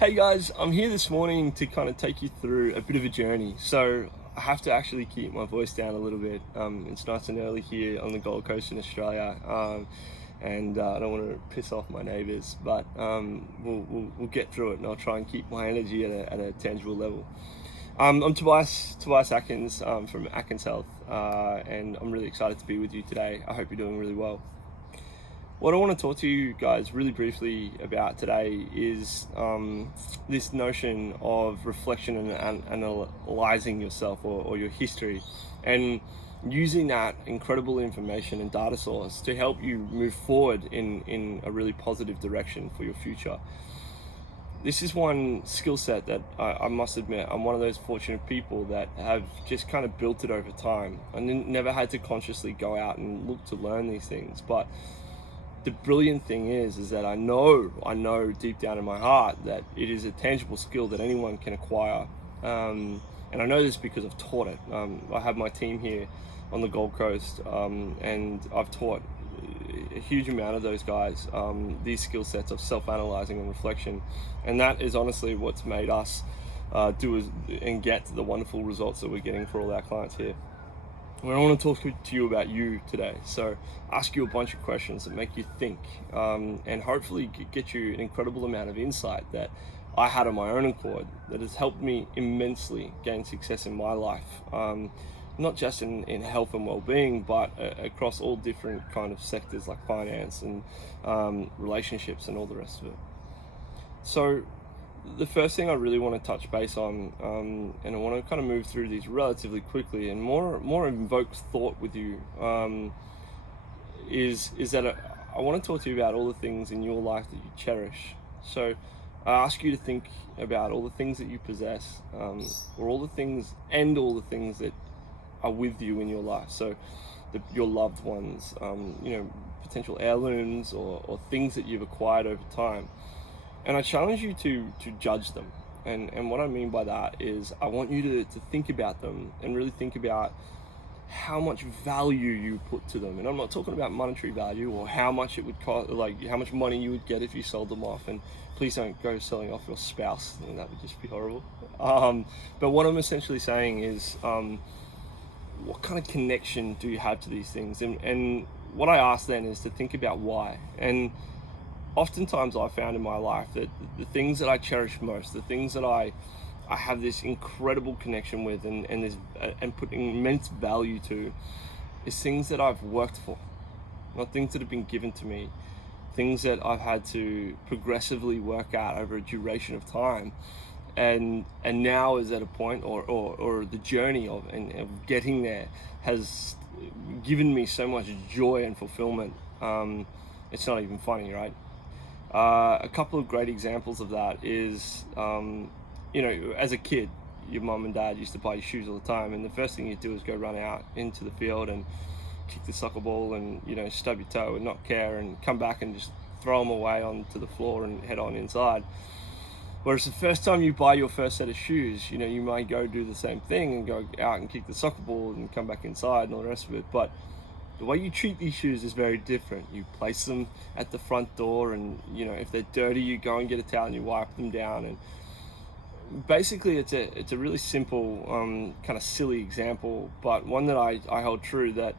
Hey guys, I'm here this morning to kind of take you through a bit of a journey. So I have to actually keep my voice down a little bit. It's nice and early here on the Gold Coast in Australia, and I don't want to piss off my neighbours, but we'll get through it, and I'll try and keep my energy at a tangible level. I'm Tobias Atkins from Atkins Health, and I'm really excited to be with you today. I hope you're doing really well. What I want to talk to you guys really briefly about today is this notion of reflection and analyzing yourself or your history, and using that incredible information and data source to help you move forward in a really positive direction for your future. This is one skill set that I must admit, I'm one of those fortunate people that have just kind of built it over time. I never had to consciously go out and look to learn these things, but the brilliant thing is that I know deep down in my heart that it is a tangible skill that anyone can acquire. And I know this because I've taught it. I have my team here on the Gold Coast, and I've taught a huge amount of those guys these skill sets of self-analyzing and reflection. And that is honestly what's made us do and get the wonderful results that we're getting for all our clients here. I want to talk to you about you today. So ask you a bunch of questions that make you think, and hopefully get you an incredible amount of insight that I had on my own accord that has helped me immensely gain success in my life, not just in health and well-being, but across all different kind of sectors like finance and relationships and all the rest of it. So the first thing I really want to touch base on, and I want to kind of move through these relatively quickly and more invoke thought with you, is that I want to talk to you about all the things in your life that you cherish. So I ask you to think about all the things that you possess, or all the things that are with you in your life. So your loved ones, potential heirlooms or things that you've acquired over time. And I challenge you to judge them. And what I mean by that is I want you to think about them and really think about how much value you put to them. And I'm not talking about monetary value or how much it would cost, like how much money you would get if you sold them off. And please don't go selling off your spouse, and that would just be horrible. But what I'm essentially saying is, what kind of connection do you have to these things? And what I ask then is to think about why. And oftentimes I found in my life that the things that I cherish most, the things that I have this incredible connection with and putting immense value to, is things that I've worked for, not things that have been given to me, things that I've had to progressively work out over a duration of time, and now is at a point or the journey of getting there has given me so much joy and fulfillment. It's not even funny, right? A couple of great examples of that is, as a kid, your mum and dad used to buy you shoes all the time, and the first thing you do is go run out into the field and kick the soccer ball and, stub your toe and not care, and come back and just throw them away onto the floor and head on inside. Whereas the first time you buy your first set of shoes, you might go do the same thing and go out and kick the soccer ball and come back inside and all the rest of it. But the way you treat these shoes is very different. You place them at the front door, and if they're dirty, you go and get a towel and you wipe them down. And basically it's a really simple, kind of silly example, but one that I hold true, that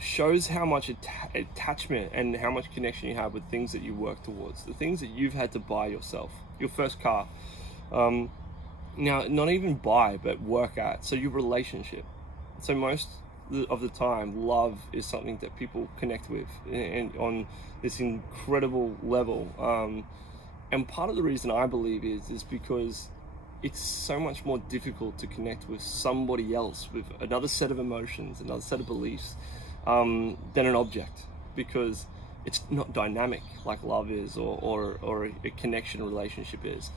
shows how much attachment and how much connection you have with things that you work towards, the things that you've had to buy yourself, your first car, now not even buy but work at, so your relationship. So most of the time, love is something that people connect with and on this incredible level, and part of the reason I believe is because it's so much more difficult to connect with somebody else with another set of emotions, another set of beliefs, than an object, because it's not dynamic like love is or a connection relationship is.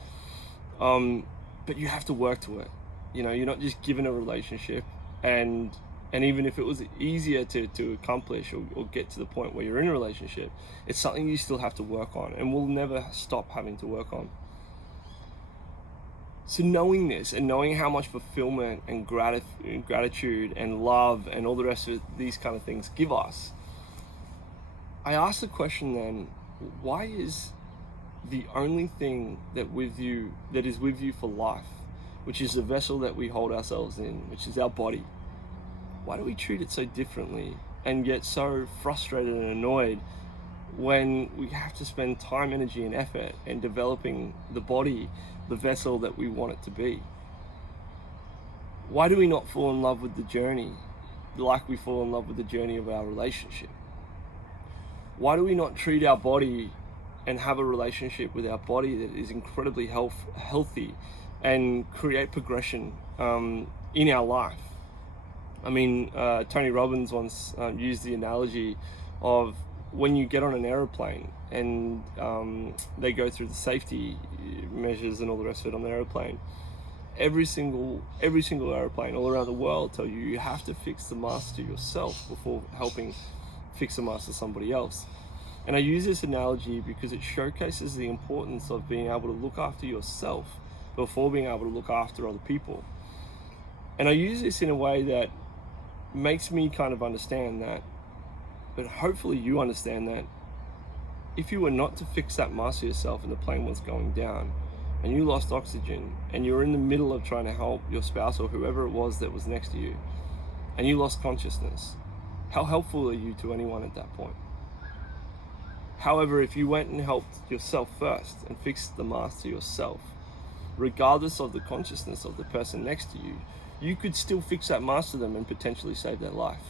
But you have to work to it. You're not just given a relationship, and even if it was easier to accomplish or get to the point where you're in a relationship, it's something you still have to work on and will never stop having to work on. So knowing this and knowing how much fulfillment and gratitude and love and all the rest of these kind of things give us, I ask the question then, why is the only thing that is with you for life, which is the vessel that we hold ourselves in, which is our body. Why do we treat it so differently and get so frustrated and annoyed when we have to spend time, energy, and effort in developing the body, the vessel that we want it to be? Why do we not fall in love with the journey like we fall in love with the journey of our relationship? Why do we not treat our body and have a relationship with our body that is incredibly healthy and create progression in our life? I mean, Tony Robbins once used the analogy of when you get on an aeroplane and they go through the safety measures and all the rest of it on the aeroplane. Every single aeroplane all around the world tell you have to fix the mask to yourself before helping fix the mask to somebody else. And I use this analogy because it showcases the importance of being able to look after yourself before being able to look after other people. And I use this in a way that makes me kind of understand that, but hopefully you understand that if you were not to fix that mask to yourself and the plane was going down and you lost oxygen and you're in the middle of trying to help your spouse or whoever it was that was next to you and you lost consciousness, how helpful are you to anyone at that point? However, if you went and helped yourself first and fixed the mask to yourself, regardless of the consciousness of the person next to you, you could still fix that mask to them and potentially save their life.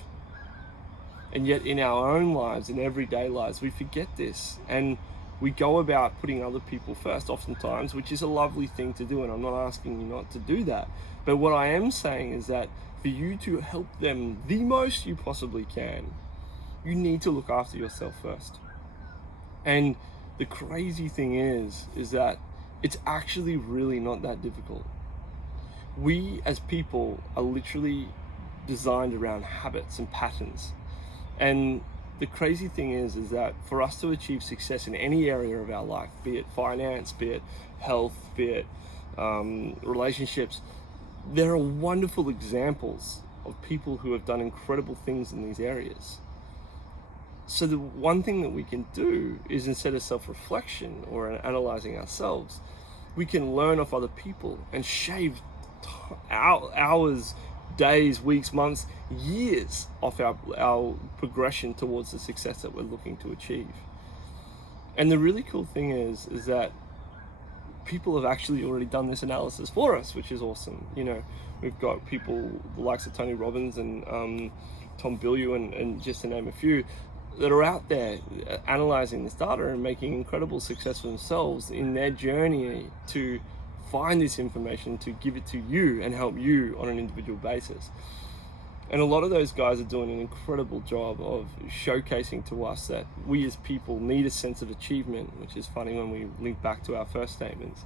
And yet in our own lives, in everyday lives, we forget this and we go about putting other people first oftentimes, which is a lovely thing to do, and I'm not asking you not to do that. But what I am saying is that for you to help them the most you possibly can, you need to look after yourself first. And the crazy thing is that it's actually really not that difficult. We as people are literally designed around habits and patterns. And the crazy thing is that for us to achieve success in any area of our life, be it finance, be it health, be it relationships, there are wonderful examples of people who have done incredible things in these areas. So the one thing that we can do is, instead of self-reflection or analyzing ourselves, we can learn off other people and shave hours, days, weeks, months, years off our progression towards the success that we're looking to achieve. And the really cool thing is that people have actually already done this analysis for us, which is awesome. You know, we've got people the likes of Tony Robbins and Tom Bilyeu and just to name a few, that are out there analyzing this data and making incredible success for themselves in their journey to find this information, to give it to you and help you on an individual basis. And a lot of those guys are doing an incredible job of showcasing to us that we as people need a sense of achievement, which is funny when we link back to our first statements.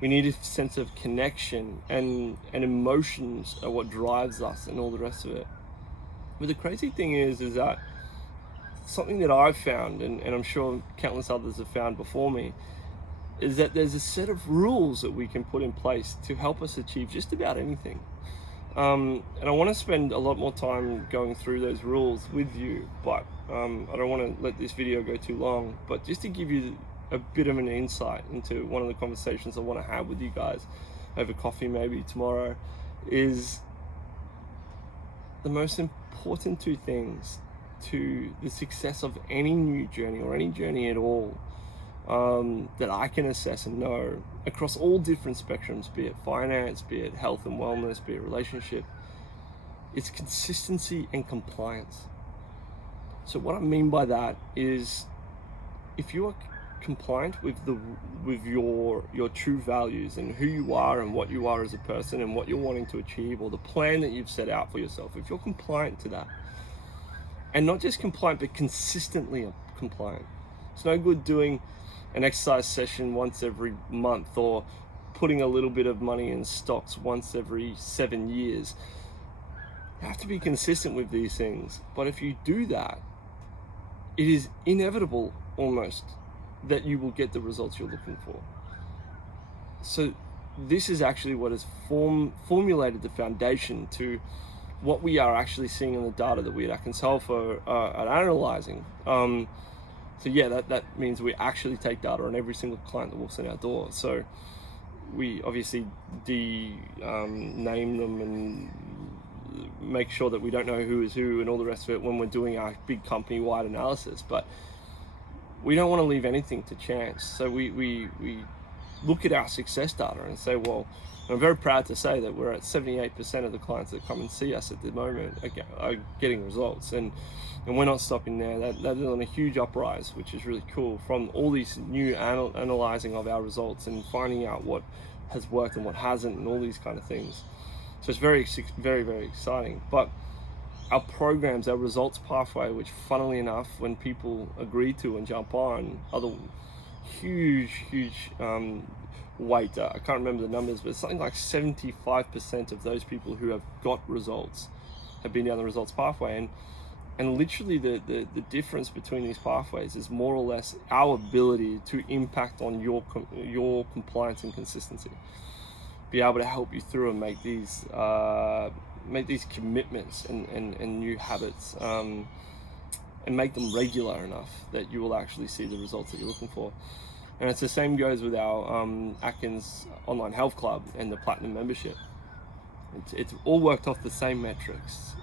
We need a sense of connection, and emotions are what drives us and all the rest of it. But the crazy thing is that something that I've found, and I'm sure countless others have found before me, is that there's a set of rules that we can put in place to help us achieve just about anything. And I want to spend a lot more time going through those rules with you, but I don't want to let this video go too long. But just to give you a bit of an insight into one of the conversations I want to have with you guys over coffee maybe tomorrow, is the most important two things to the success of any new journey or any journey at all, that I can assess and know across all different spectrums, be it finance, be it health and wellness, be it relationship. It's consistency and compliance. So what I mean by that is, if you are compliant with your true values and who you are and what you are as a person and what you're wanting to achieve, or the plan that you've set out for yourself, if you're compliant to that, and not just compliant but consistently compliant. It's no good doing an exercise session once every month or putting a little bit of money in stocks once every 7 years. You have to be consistent with these things. But if you do that, it is inevitable almost that you will get the results you're looking for. So this is actually what has formulated the foundation to what we are actually seeing in the data that we at Atkins Health are analyzing. So yeah, that means we actually take data on every single client that walks in our door. So we obviously name them and make sure that we don't know who is who and all the rest of it when we're doing our big company-wide analysis. But we don't want to leave anything to chance. So we look at our success data and say, well, I'm very proud to say that we're at 78% of the clients that come and see us at the moment are getting results, and we're not stopping there. That is on a huge uprise, which is really cool, from all these new analyzing of our results and finding out what has worked and what hasn't and all these kind of things. So it's very, very, very exciting. But our programs, our results pathway, which funnily enough, when people agree to and jump on, are the huge weight. I can't remember the numbers, but it's something like 75% of those people who have got results have been down the results pathway. And literally the difference between these pathways is more or less our ability to impact on your compliance and consistency. Be able to help you through and make these commitments and new habits, and make them regular enough that you will actually see the results that you're looking for. And it's the same goes with our Atkins Online Health Club and the Platinum membership. It's all worked off the same metrics.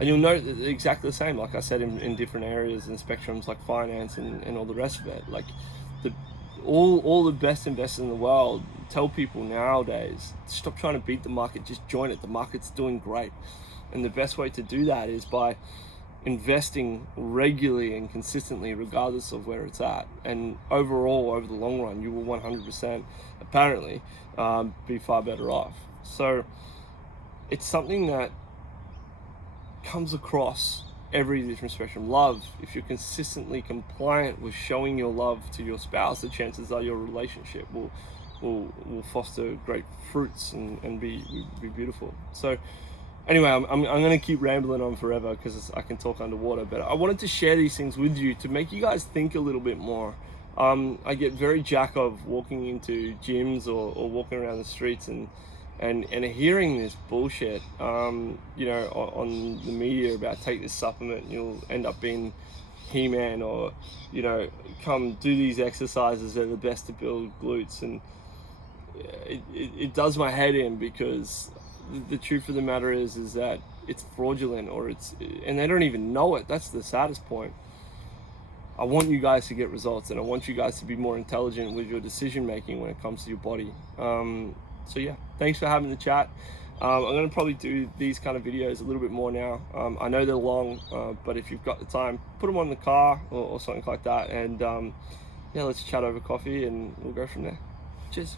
And you'll note exactly the same, like I said, in different areas and spectrums like finance and all the rest of it. Like all the best investors in the world tell people nowadays, stop trying to beat the market, just join it. The market's doing great. And the best way to do that is by investing regularly and consistently regardless of where it's at. And overall, over the long run, you will 100% apparently be far better off. So it's something that comes across every different spectrum. Love, if you're consistently compliant with showing your love to your spouse, the chances are your relationship will foster great fruits and be beautiful. So anyway, I'm going to keep rambling on forever because I can talk underwater, but I wanted to share these things with you to make you guys think a little bit more. I get very jack of walking into gyms or walking around the streets and hearing this bullshit, on the media about take this supplement and you'll end up being He-Man, or, come do these exercises, they're the best to build glutes. And it does my head in, because the truth of the matter is that it's fraudulent, and they don't even know it. That's the saddest point. I want you guys to get results, and I want you guys to be more intelligent with your decision making when it comes to your body. So yeah, thanks for having the chat. I'm going to probably do these kind of videos a little bit more now. I know they're long, but if you've got the time, put them on the car or something like that. And yeah, let's chat over coffee and we'll go from there. Cheers.